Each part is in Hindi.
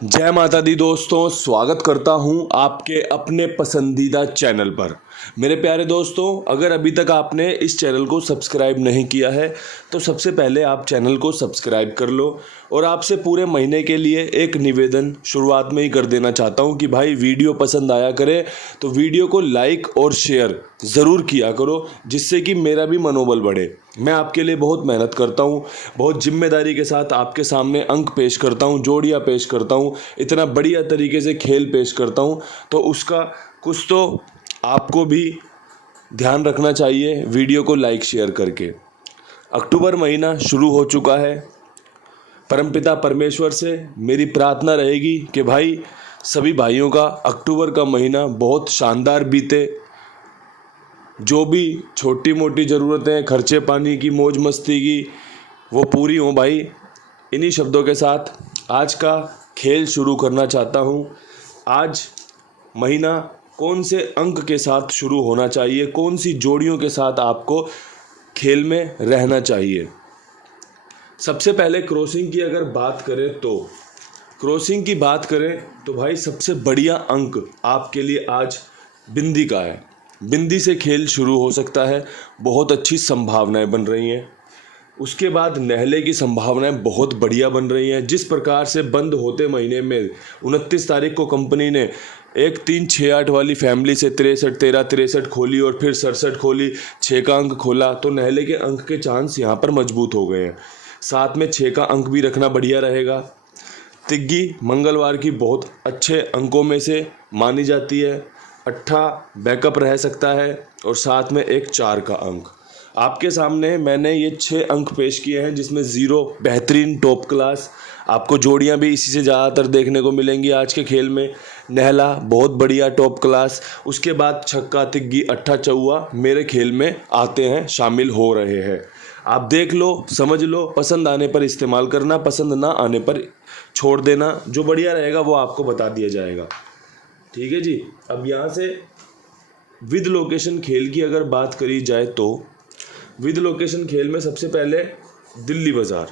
जय माता दी दोस्तों, स्वागत करता हूं आपके अपने पसंदीदा चैनल पर। मेरे प्यारे दोस्तों, अगर अभी तक आपने इस चैनल को सब्सक्राइब नहीं किया है तो सबसे पहले आप चैनल को सब्सक्राइब कर लो। और आपसे पूरे महीने के लिए एक निवेदन शुरुआत में ही कर देना चाहता हूं कि भाई वीडियो पसंद आया करे तो वीडियो को लाइक और शेयर ज़रूर किया करो, जिससे कि मेरा भी मनोबल बढ़े। मैं आपके लिए बहुत मेहनत करता हूँ, बहुत जिम्मेदारी के साथ आपके सामने अंक पेश करता हूँ, जोड़ियाँ पेश करता हूँ, इतना बढ़िया तरीके से खेल पेश करता हूँ, तो उसका कुछ तो आपको भी ध्यान रखना चाहिए वीडियो को लाइक शेयर करके। अक्टूबर महीना शुरू हो चुका है। परमपिता परमेश्वर से मेरी प्रार्थना रहेगी कि भाई सभी भाइयों का अक्टूबर का महीना बहुत शानदार बीते। जो भी छोटी मोटी ज़रूरतें, खर्चे पानी की, मौज मस्ती की, वो पूरी हों भाई। इन्हीं शब्दों के साथ आज का खेल शुरू करना चाहता हूँ। आज महीना कौन से अंक के साथ शुरू होना चाहिए, कौन सी जोड़ियों के साथ आपको खेल में रहना चाहिए। सबसे पहले क्रॉसिंग की अगर बात करें तो भाई सबसे बढ़िया अंक आपके लिए आज बिंदी का है। बिंदी से खेल शुरू हो सकता है, बहुत अच्छी संभावनाएं बन रही हैं। उसके बाद नहले की संभावनाएं बहुत बढ़िया बन रही हैं। जिस प्रकार से बंद होते महीने में 29 तारीख को कंपनी ने 1-3-6-8 वाली फैमिली से 63-13-63 खोली और फिर 67 खोली, 6 का अंक खोला, तो नहले के अंक के चांस यहाँ पर मजबूत हो गए हैं। साथ में 6 का अंक भी रखना बढ़िया रहेगा। तिग्गी मंगलवार की बहुत अच्छे अंकों में से मानी जाती है। 8 बैकअप रह सकता है और साथ में एक 4 का अंक। आपके सामने मैंने ये 6 अंक पेश किए हैं, जिसमें 0 बेहतरीन टॉप क्लास। आपको जोड़ियां भी इसी से ज़्यादातर देखने को मिलेंगी आज के खेल में। नहला बहुत बढ़िया टॉप क्लास। उसके बाद छक्का, तिग्गी, 8, चौवा मेरे खेल में आते हैं, शामिल हो रहे हैं। आप देख लो, समझ लो, पसंद आने पर इस्तेमाल करना, पसंद ना आने पर छोड़ देना। जो बढ़िया रहेगा वो आपको बता दिया जाएगा। ठीक है जी। अब यहाँ से विद लोकेशन खेल की अगर बात करी जाए तो विद लोकेशन खेल में सबसे पहले दिल्ली बाज़ार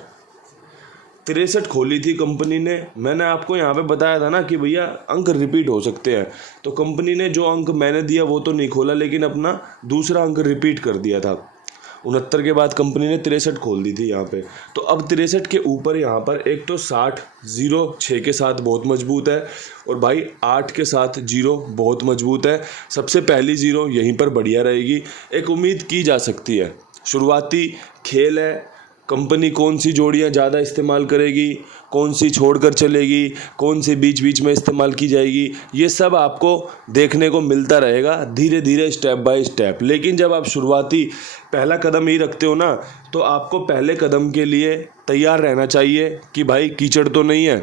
63 खोली थी कंपनी ने। मैंने आपको यहाँ पे बताया था ना कि भैया अंक रिपीट हो सकते हैं, तो कंपनी ने जो अंक मैंने दिया वो तो नहीं खोला, लेकिन अपना दूसरा अंक रिपीट कर दिया था। 69 के बाद कंपनी ने 63 खोल दी थी यहाँ पे। तो अब 63 के ऊपर यहाँ पर एक तो 60 0 6 के साथ बहुत मजबूत है, और भाई 8 के साथ 0 बहुत मजबूत है। सबसे पहली 0 यहीं पर बढ़िया रहेगी, एक उम्मीद की जा सकती है। शुरुआती खेल है, कंपनी कौन सी जोड़ियां ज़्यादा इस्तेमाल करेगी, कौन सी छोड़कर चलेगी, कौन सी बीच बीच में इस्तेमाल की जाएगी, ये सब आपको देखने को मिलता रहेगा धीरे धीरे, स्टेप बाय स्टेप। लेकिन जब आप शुरुआती पहला कदम ही रखते हो ना, तो आपको पहले कदम के लिए तैयार रहना चाहिए कि भाई कीचड़ तो नहीं है,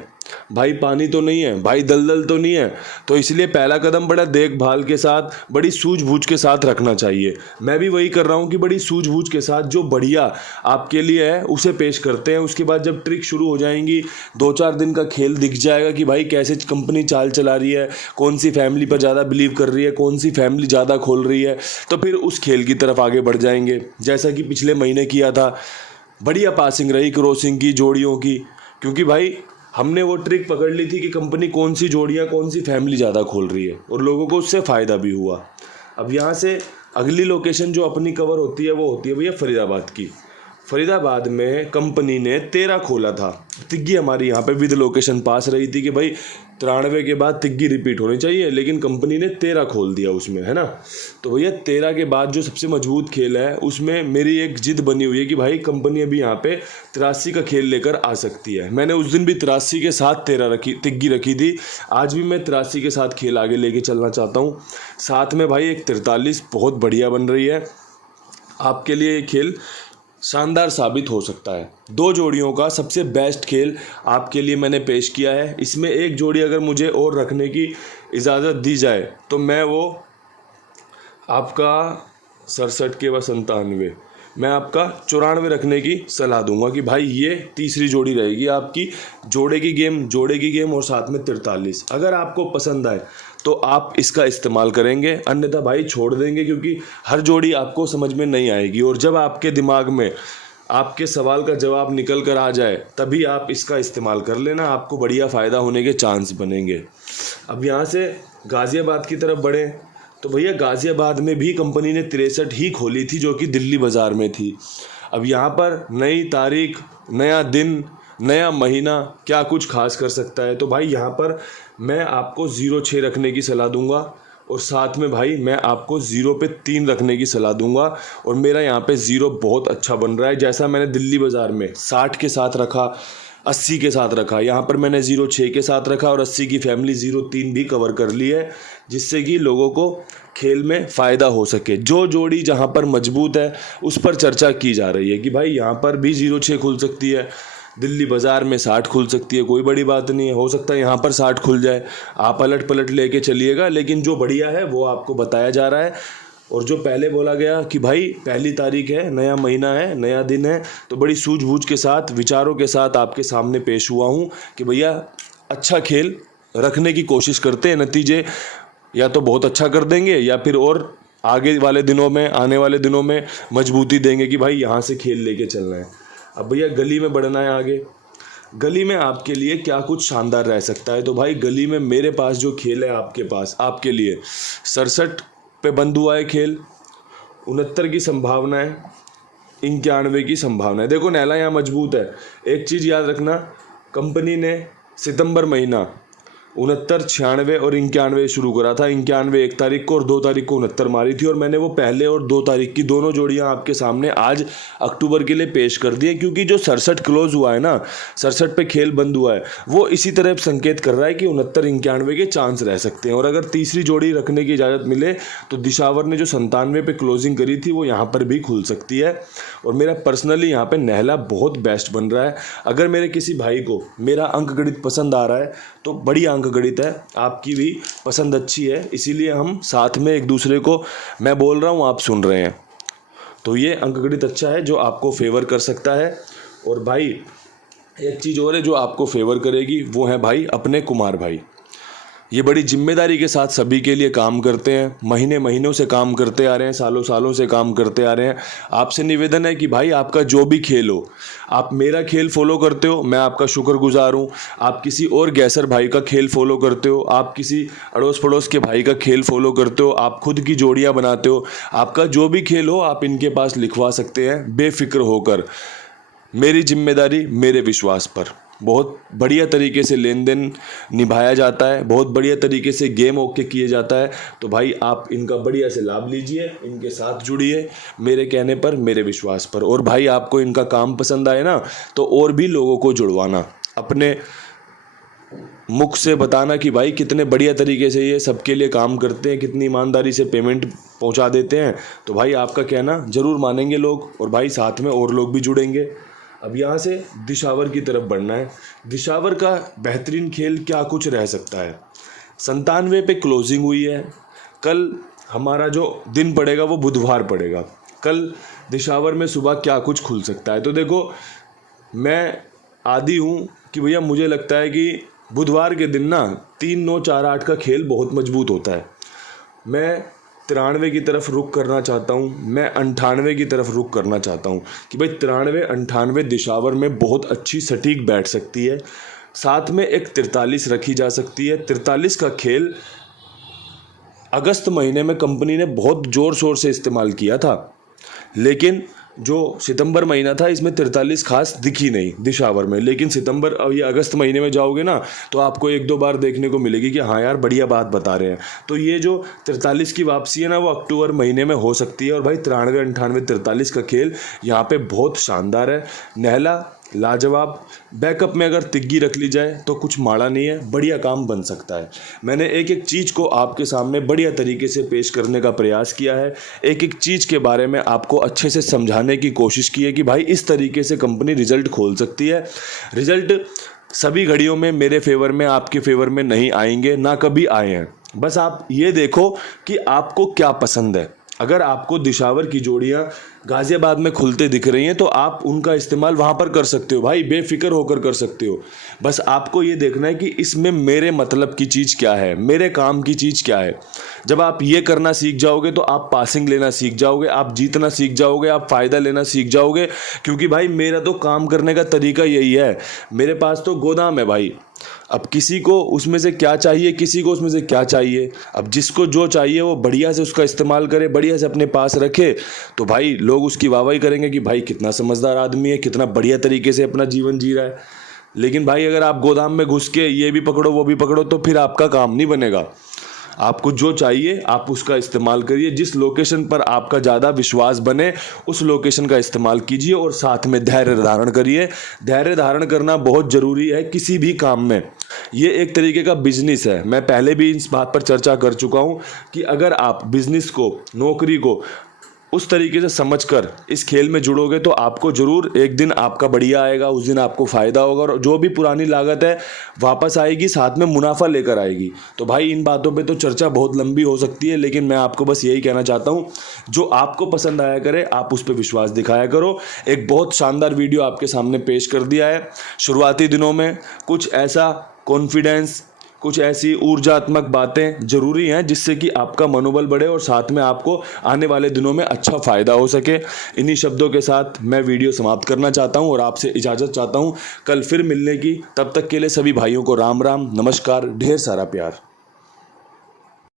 भाई पानी तो नहीं है, भाई दलदल तो नहीं है। तो इसलिए पहला कदम बड़ा देखभाल के साथ, बड़ी सूझबूझ के साथ रखना चाहिए। मैं भी वही कर रहा हूँ कि बड़ी सूझबूझ के साथ जो बढ़िया आपके लिए है उसे पेश करते हैं। उसके बाद जब ट्रिक शुरू हो जाएंगी, 2-4 दिन का खेल दिख जाएगा कि भाई कैसे कंपनी चाल चला रही है, कौन सी फैमिली पर ज़्यादा बिलीव कर रही है, कौन सी फैमिली ज़्यादा खोल रही है, तो फिर उस खेल की तरफ आगे बढ़ जाएंगे। जैसा कि पिछले महीने किया था, बढ़िया पासिंग रही क्रॉसिंग की, जोड़ियों की, क्योंकि भाई हमने वो ट्रिक पकड़ ली थी कि कंपनी कौन सी जोड़ियाँ, कौन सी फैमिली ज़्यादा खोल रही है, और लोगों को उससे फ़ायदा भी हुआ। अब यहाँ से अगली लोकेशन जो अपनी कवर होती है वो होती है भैया फरीदाबाद की। फरीदाबाद में कंपनी ने 13 खोला था। तिग्गी हमारी यहाँ पे विद लोकेशन पास रही थी कि भाई 93 के बाद तिग्गी रिपीट होनी चाहिए, लेकिन कंपनी ने 13 खोल दिया उसमें, है ना। तो भैया 13 के बाद जो सबसे मजबूत खेल है उसमें मेरी एक जिद बनी हुई है कि भाई कंपनी अभी यहाँ पे 83 का खेल लेकर आ सकती है। मैंने उस दिन भी 83 के साथ 13 तिग्गी रखी थी। आज भी मैं 83 के साथ खेल आगे लेके चलना चाहता हूँ। साथ में भाई एक 43 बहुत बढ़िया बन रही है। आपके लिए ये खेल शानदार साबित हो सकता है। 2 जोड़ियों का सबसे बेस्ट खेल आपके लिए मैंने पेश किया है। इसमें एक जोड़ी अगर मुझे और रखने की इजाज़त दी जाए तो मैं वो आपका 67 के व 97, मैं आपका 94 रखने की सलाह दूंगा कि भाई ये तीसरी जोड़ी रहेगी आपकी। जोड़े की गेम और साथ में 43 अगर आपको पसंद आए तो आप इसका इस्तेमाल करेंगे, अन्यथा भाई छोड़ देंगे, क्योंकि हर जोड़ी आपको समझ में नहीं आएगी। और जब आपके दिमाग में आपके सवाल का जवाब निकल कर आ जाए तभी आप इसका इस्तेमाल कर लेना, आपको बढ़िया फ़ायदा होने के चांस बनेंगे। अब यहाँ से गाज़ियाबाद की तरफ बढ़ें तो भैया गाज़ियाबाद में भी कंपनी ने 63 ही खोली थी जो कि दिल्ली बाज़ार में थी। अब यहाँ पर नई तारीख, नया दिन, नया महीना क्या कुछ खास कर सकता है। तो भाई यहाँ पर मैं आपको 0.6 रखने की सलाह दूंगा और साथ में भाई मैं आपको 0 पे 3 रखने की सलाह दूंगा। और मेरा यहाँ पे 0 बहुत अच्छा बन रहा है, जैसा मैंने दिल्ली बाज़ार में 60 के साथ रखा, 80 के साथ रखा, यहाँ पर मैंने 0.6 के साथ रखा और 80 की फैमिली 0.3 भी कवर कर ली है, जिससे कि लोगों को खेल में फ़ायदा हो सके। जो जोड़ी जहाँ पर मजबूत है उस पर चर्चा की जा रही है कि भाई यहाँ पर भी 0.6 खुल सकती है, दिल्ली बाज़ार में 60 खुल सकती है, कोई बड़ी बात नहीं है, हो सकता है यहाँ पर 60 खुल जाए। आप पलट पलट लेके चलिएगा, लेकिन जो बढ़िया है वो आपको बताया जा रहा है। और जो पहले बोला गया कि भाई पहली तारीख है, नया महीना है, नया दिन है, तो बड़ी सूझबूझ के साथ, विचारों के साथ आपके सामने पेश हुआ हूँ कि भैया अच्छा खेल रखने की कोशिश करते हैं। नतीजे या तो बहुत अच्छा कर देंगे या फिर और आगे वाले दिनों में, आने वाले दिनों में मजबूती देंगे कि भाई यहाँ से खेल लेके चलना है। अब भैया गली में बढ़ना है आगे। गली में आपके लिए क्या कुछ शानदार रह सकता है। तो भाई गली में मेरे पास जो खेल है आपके लिए 67 पे बंद हुआ है खेल, 69 की संभावना है, 91 की संभावना है। देखो नैला यहाँ मजबूत है। एक चीज़ याद रखना, कंपनी ने सितंबर महीना 69, 96 और 91 शुरू करा था। 91 1 तारीख को और 2 तारीख को 69 मारी थी, और मैंने वो पहले और 2 तारीख की दोनों जोड़ियां आपके सामने आज अक्टूबर के लिए पेश कर दी है, क्योंकि जो 67 क्लोज हुआ है ना, 67 पे खेल बंद हुआ है, वो इसी तरह संकेत कर रहा है कि 69 91 के चांस रह सकते हैं। और अगर तीसरी जोड़ी रखने की इजाज़त मिले तो दिशावर ने जो 97 पे क्लोजिंग करी थी वो यहाँ पर भी खुल सकती है। और मेरा पर्सनली यहाँ पे नहला बहुत बेस्ट बन रहा है। अगर मेरे किसी भाई को मेरा अंक गणित पसंद आ रहा है तो बड़ी अंक गणित है, आपकी भी पसंद अच्छी है, इसीलिए हम साथ में एक दूसरे को, मैं बोल रहा हूँ आप सुन रहे हैं, तो ये अंक गणित अच्छा है जो आपको फेवर कर सकता है। और भाई एक चीज़ और है जो आपको फेवर करेगी, वो है भाई अपने कुमार भाई। ये बड़ी जिम्मेदारी के साथ सभी के लिए काम करते हैं, महीने महीनों से काम करते आ रहे हैं, सालों सालों से काम करते आ रहे हैं। आपसे निवेदन है कि भाई आपका जो भी खेल हो, आप मेरा खेल फॉलो करते हो, मैं आपका शुक्रगुजार हूँ। आप किसी और गैसर भाई का खेल फॉलो करते हो, आप किसी अड़ोस पड़ोस के भाई का खेल फॉलो करते हो, आप खुद की जोड़ियाँ बनाते हो, आपका जो भी खेल हो आप इनके पास लिखवा सकते हैं बेफिक्र होकर। मेरी जिम्मेदारी मेरे विश्वास पर। बहुत बढ़िया तरीके से लेन देन निभाया जाता है, बहुत बढ़िया तरीके से गेम ओके किए जाता है। तो भाई आप इनका बढ़िया से लाभ लीजिए, इनके साथ जुड़िए मेरे कहने पर, मेरे विश्वास पर। और भाई आपको इनका काम पसंद आए ना तो और भी लोगों को जुड़वाना, अपने मुख से बताना कि भाई कितने बढ़िया तरीके से ये सबके लिए काम करते हैं, कितनी ईमानदारी से पेमेंट पहुंचा देते हैं। तो भाई आपका कहना ज़रूर मानेंगे लोग, और भाई साथ में और लोग भी जुड़ेंगे। अब यहाँ से दिशावर की तरफ बढ़ना है। दिशावर का बेहतरीन खेल क्या कुछ रह सकता है। 97 पे क्लोजिंग हुई है। कल हमारा जो दिन पड़ेगा वो बुधवार पड़ेगा। कल दिशावर में सुबह क्या कुछ खुल सकता है। तो देखो मैं आदी हूँ कि भैया मुझे लगता है कि बुधवार के दिन ना 3 9 4 8 का खेल बहुत मजबूत होता है। मैं 93 की तरफ रुख करना चाहता हूँ, मैं 98 की तरफ रुख करना चाहता हूँ कि भाई 93 98 दिशावर में बहुत अच्छी सटीक बैठ सकती है। साथ में एक 43 रखी जा सकती है। 43 का खेल अगस्त महीने में कंपनी ने बहुत ज़ोर शोर से इस्तेमाल किया था, लेकिन जो सितंबर महीना था इसमें 43 खास दिखी नहीं दिशावर में। लेकिन सितंबर और ये अगस्त महीने में जाओगे ना तो आपको 1-2 बार देखने को मिलेगी कि हाँ यार बढ़िया बात बता रहे हैं। तो ये जो 43 की वापसी है ना वो अक्टूबर महीने में हो सकती है। और भाई 93 98 43 का खेल यहाँ पे बहुत शानदार है। नहला लाजवाब। बैकअप में अगर तिग्गी रख ली जाए तो कुछ माड़ा नहीं है, बढ़िया काम बन सकता है। मैंने एक एक चीज़ को आपके सामने बढ़िया तरीके से पेश करने का प्रयास किया है, एक एक चीज़ के बारे में आपको अच्छे से समझाने की कोशिश की है कि भाई इस तरीके से कंपनी रिजल्ट खोल सकती है। रिजल्ट सभी घड़ियों में मेरे फेवर में, आपके फेवर में नहीं आएंगे, ना कभी आए हैं। बस आप ये देखो कि आपको क्या पसंद है। अगर आपको दिशावर की जोड़ियाँ गाज़ियाबाद में खुलते दिख रही हैं, तो आप उनका इस्तेमाल वहाँ पर कर सकते हो भाई, बेफिक्र होकर कर सकते हो। बस आपको ये देखना है कि इसमें मेरे मतलब की चीज़ क्या है, मेरे काम की चीज़ क्या है। जब आप ये करना सीख जाओगे तो आप पासिंग लेना सीख जाओगे, आप जीतना सीख जाओगे, आप फ़ायदा लेना सीख जाओगे। क्योंकि भाई मेरा तो काम करने का तरीका यही है, मेरे पास तो गोदाम है भाई। अब किसी को उसमें से क्या चाहिए, किसी को उसमें से क्या चाहिए, अब जिसको जो चाहिए वो बढ़िया से उसका इस्तेमाल करे, बढ़िया से अपने पास रखे, तो भाई लोग उसकी वाहवाही करेंगे कि भाई कितना समझदार आदमी है, कितना बढ़िया तरीके से अपना जीवन जी रहा है। लेकिन भाई अगर आप गोदाम में घुस के ये भी पकड़ो वो भी पकड़ो, तो फिर आपका काम नहीं बनेगा। आपको जो चाहिए आप उसका इस्तेमाल करिए, जिस लोकेशन पर आपका ज़्यादा विश्वास बने उस लोकेशन का इस्तेमाल कीजिए, और साथ में धैर्य धारण करिए। धैर्य धारण करना बहुत ज़रूरी है किसी भी काम में। ये एक तरीके का बिजनेस है, मैं पहले भी इस बात पर चर्चा कर चुका हूँ कि अगर आप बिजनेस को, नौकरी को उस तरीके से समझकर इस खेल में जुड़ोगे तो आपको ज़रूर एक दिन आपका बढ़िया आएगा, उस दिन आपको फ़ायदा होगा, और जो भी पुरानी लागत है वापस आएगी, साथ में मुनाफा लेकर आएगी। तो भाई इन बातों पे तो चर्चा बहुत लंबी हो सकती है, लेकिन मैं आपको बस यही कहना चाहता हूँ, जो आपको पसंद आया करे आप उस पर विश्वास दिखाया करो। एक बहुत शानदार वीडियो आपके सामने पेश कर दिया है। शुरुआती दिनों में कुछ ऐसा कॉन्फिडेंस, कुछ ऐसी ऊर्जात्मक बातें ज़रूरी हैं जिससे कि आपका मनोबल बढ़े और साथ में आपको आने वाले दिनों में अच्छा फ़ायदा हो सके। इन्हीं शब्दों के साथ मैं वीडियो समाप्त करना चाहता हूं और आपसे इजाज़त चाहता हूं कल फिर मिलने की। तब तक के लिए सभी भाइयों को राम राम, नमस्कार, ढेर सारा प्यार।